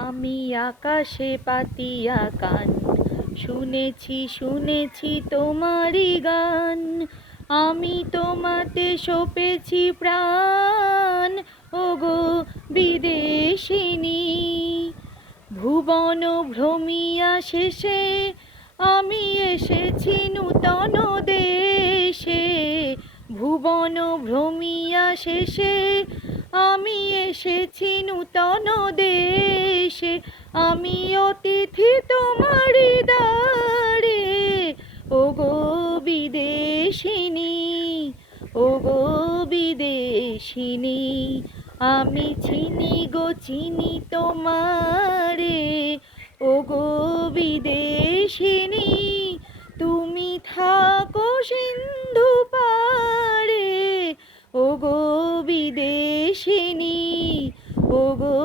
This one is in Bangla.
আমি আকাশে পাতিয়া কান, শুনেছি শুনেছি তোমারই গান। আমি তোমাতে সপেছি প্রাণ, ওগো বিদেশিনী। ভুবন ভ্রমিয়া শেষে আমি এসেছি নূতন দেশে। ভুবন ভ্রমিয়া শেষে আমি এসেছি নূতন দেশে। আমি অতিথি তোমারই দ্বারে, ওগো বিদেশিনী, ওগো বিদেশিনী। আমি চিনি গো চিনি তোমারে, ওগো বিদেশিনী। তুমি থাকো সিন্ধু পারে, ওগো বিদেশিনী, ওগো